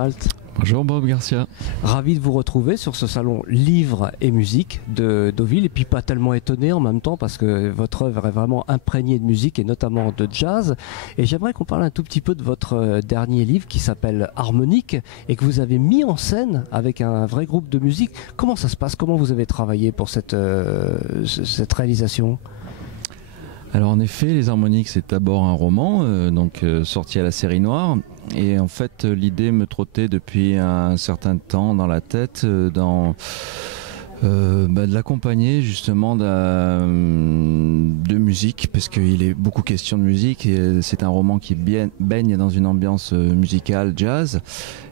Malte. Bonjour Bob Garcia. Ravi de vous retrouver sur ce salon Livres et musique de Deauville, et puis pas tellement étonné en même temps parce que votre œuvre est vraiment imprégnée de musique et notamment de jazz. Et j'aimerais qu'on parle un tout petit peu de votre dernier livre qui s'appelle Harmonique et que vous avez mis en scène avec un vrai groupe de musique. Comment ça se passe? Comment vous avez travaillé pour cette réalisation? Alors en effet, Les Harmoniques, c'est d'abord un roman, sorti à la Série Noire. Et en fait, l'idée me trottait depuis un certain temps dans la tête, de l'accompagner justement de musique, parce qu'il est beaucoup question de musique et c'est un roman qui baigne dans une ambiance musicale jazz.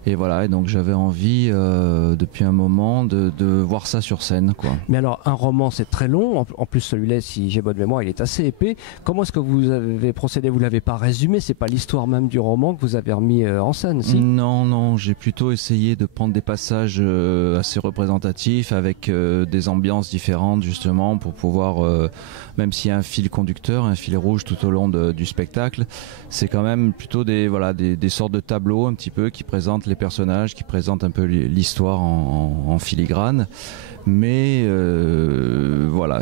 Et voilà, et donc j'avais envie depuis un moment de voir ça sur scène, quoi. Mais alors un roman c'est très long, en plus celui-là, si j'ai bonne mémoire, il est assez épais. Comment est-ce que vous avez procédé? Vous l'avez pas résumé, c'est pas l'histoire même du roman que vous avez remis en scène, si? Non, j'ai plutôt essayé de prendre des passages assez représentatifs avec des ambiances différentes justement pour pouvoir, même s'il y a un fil conducteur, un fil rouge tout au long du spectacle, c'est quand même plutôt des sortes de tableaux un petit peu qui présentent les personnages, qui présentent un peu l'histoire en filigrane, mais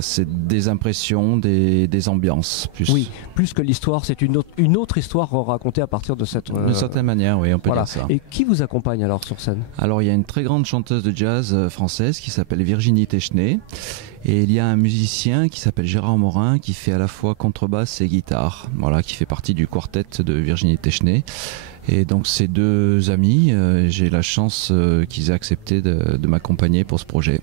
c'est des impressions, des ambiances plus. Oui, plus que l'histoire, c'est une autre histoire racontée à partir de cette... De certaine manière, oui, on peut dire ça. Et qui vous accompagne alors sur scène? Alors il y a une très grande chanteuse de jazz française qui s'appelle Virginie Techenet, et il y a un musicien qui s'appelle Gérard Morin qui fait à la fois contrebasse et guitare, qui fait partie du quartet de Virginie Techenet. Et donc ces deux amis, j'ai la chance qu'ils aient accepté de m'accompagner pour ce projet.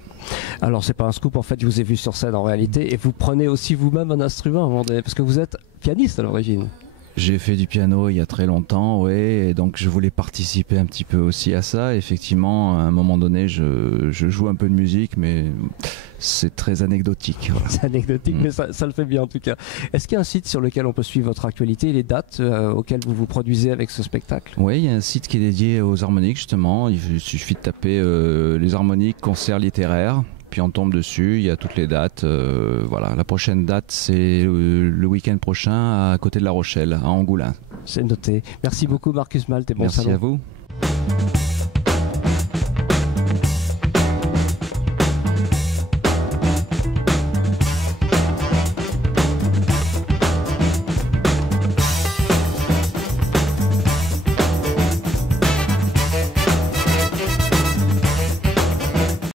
Alors c'est pas un scoop, en fait je vous ai vu sur scène en réalité, et vous prenez aussi vous-même un instrument à un moment donné, parce que vous êtes pianiste à l'origine. J'ai fait du piano il y a très longtemps, et donc je voulais participer un petit peu aussi à ça. Effectivement, à un moment donné, je joue un peu de musique, mais c'est très anecdotique. Voilà. C'est anecdotique, mais ça le fait bien en tout cas. Est-ce qu'il y a un site sur lequel on peut suivre votre actualité et les dates auxquelles vous vous produisez avec ce spectacle? Oui, il y a un site qui est dédié aux harmoniques justement. Il suffit de taper les harmoniques concerts littéraires. Puis on tombe dessus, il y a toutes les dates. La prochaine date, c'est le week-end prochain à côté de La Rochelle, à Angoulins. C'est noté. Merci beaucoup Marcus Malte et bon salon. Merci à vous.